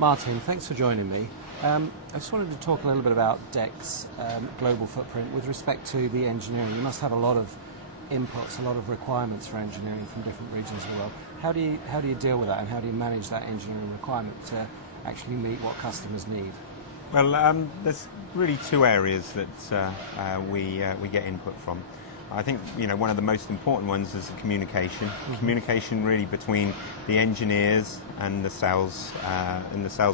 Martin, thanks for joining me. I just wanted to talk a little bit about DEC's global footprint with respect to the engineering. You must have a lot of inputs, a lot of requirements for engineering from different regions of the world. How do you deal with that, and how do you manage that engineering requirement to actually meet what customers need? Well, there's really two areas that we get input from. I think one of the most important ones is the communication. Mm-hmm. Communication really between the engineers and the sales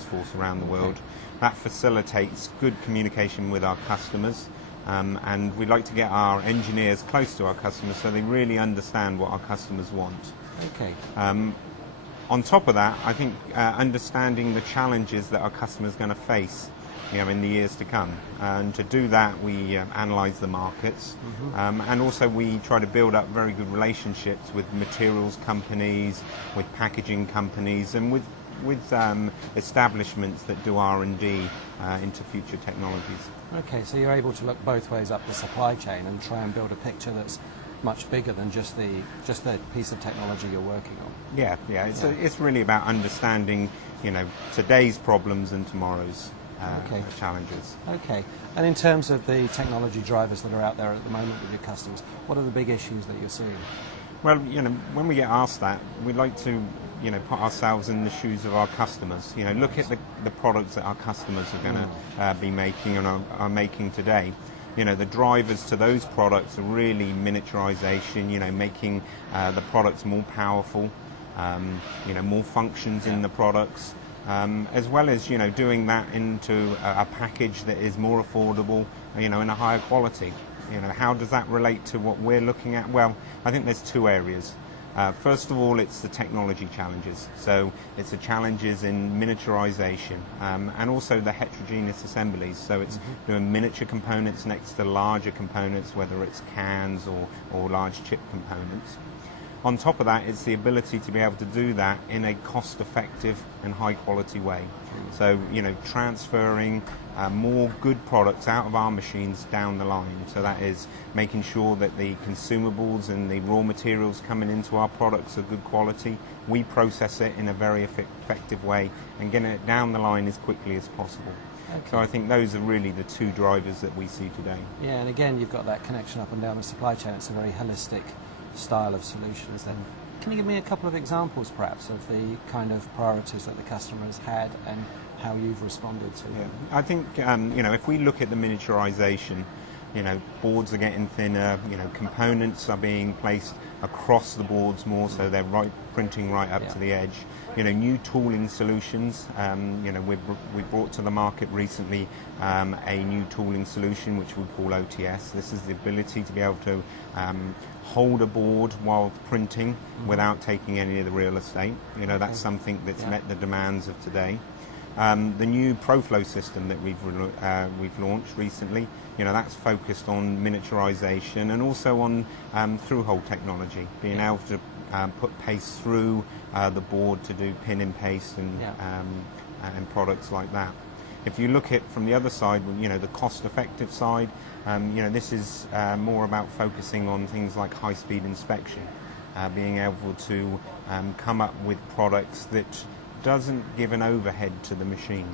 force around the world. That facilitates good communication with our customers, and we like to get our engineers close to our customers so they really understand what our customers want. Okay. On top of that, I think understanding the challenges that our customers are going to face in the years to come. And to do that, we analyse the markets, and also we try to build up very good relationships with materials companies, with packaging companies, and with establishments that do R&D into future technologies. Okay, so you're able to look both ways up the supply chain and try and build a picture that's much bigger than just the piece of technology you're working on. Yeah. It's really about understanding today's problems and tomorrow's challenges. Okay, and in terms of the technology drivers that are out there at the moment with your customers, what are the big issues that you're seeing? Well, when we get asked that, we like to put ourselves in the shoes of our customers. Look at the products that our customers are going to be making and are making today. The drivers to those products are really miniaturization, making the products more powerful, more functions in the products, as well as doing that into a package that is more affordable, and a higher quality. How does that relate to what we're looking at? Well, I think there's two areas. First of all, it's the technology challenges. So it's the challenges in miniaturization, and also the heterogeneous assemblies. So it's doing miniature components next to larger components, whether it's cans or large chip components. On top of that, it's the ability to be able to do that in a cost-effective and high-quality way. So, transferring more good products out of our machines down the line. So that is making sure that the consumables and the raw materials coming into our products are good quality. We process it in a very effective way and getting it down the line as quickly as possible. Okay. So I think those are really the two drivers that we see today. Yeah, and again, you've got that connection up and down the supply chain. It's a very holistic style of solutions then. Can you give me a couple of examples perhaps of the kind of priorities that the customers had and how you've responded to them? I think if we look at the miniaturization, boards are getting thinner, components are being placed across the boards more, so they're printing right up to the edge. New tooling solutions. We brought to the market recently a new tooling solution which we call OTS. This is the ability to be able to hold a board while printing without taking any of the real estate. That's something that's met the demands of today. The new ProFlow system that we've launched recently, that's focused on miniaturization and also on through-hole technology, being able to put paste through the board to do pin and paste and products like that. If you look at from the other side, the cost-effective side, this is more about focusing on things like high-speed inspection, being able to come up with products that doesn't give an overhead to the machine.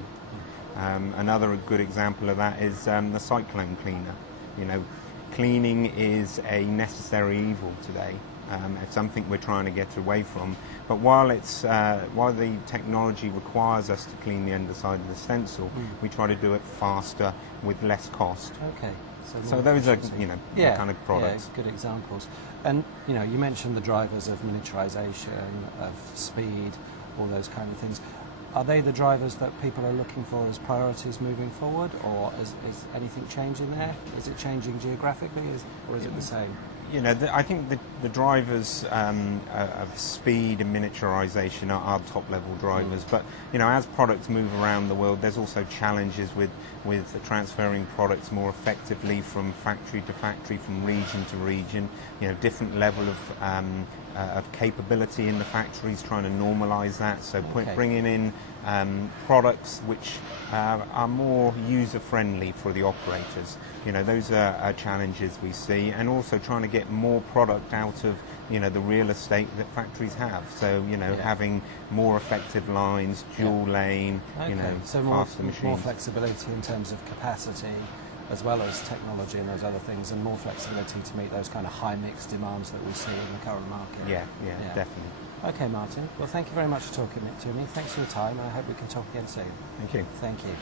Another good example of that is the cyclone cleaner. Cleaning is a necessary evil today. It's something we're trying to get away from. But while the technology requires us to clean the underside of the stencil, we try to do it faster with less cost. Okay. So those are the kind of products. Yeah, good examples. And you mentioned the drivers of miniaturization, of speed, all those kind of things. Are they the drivers that people are looking for as priorities moving forward, or is anything changing there? Is it changing geographically, or is it the same? I think the drivers of speed and miniaturization are top-level drivers. But as products move around the world, there's also challenges with transferring products more effectively from factory to factory, from region to region. Different level of capability in the factories, trying to normalize that. So bringing in products which are more user-friendly for the operators. Those are challenges we see, and also trying to get more product out of the real estate that factories have. So having more effective lines, dual lane, so faster machines. More flexibility in terms of capacity, as well as technology and those other things, and more flexibility to meet those kind of high mix demands that we see in the current market. Yeah, definitely. Okay, Martin. Well, thank you very much for talking to me. Thanks for your time. I hope we can talk again soon. Thank you. Thank you.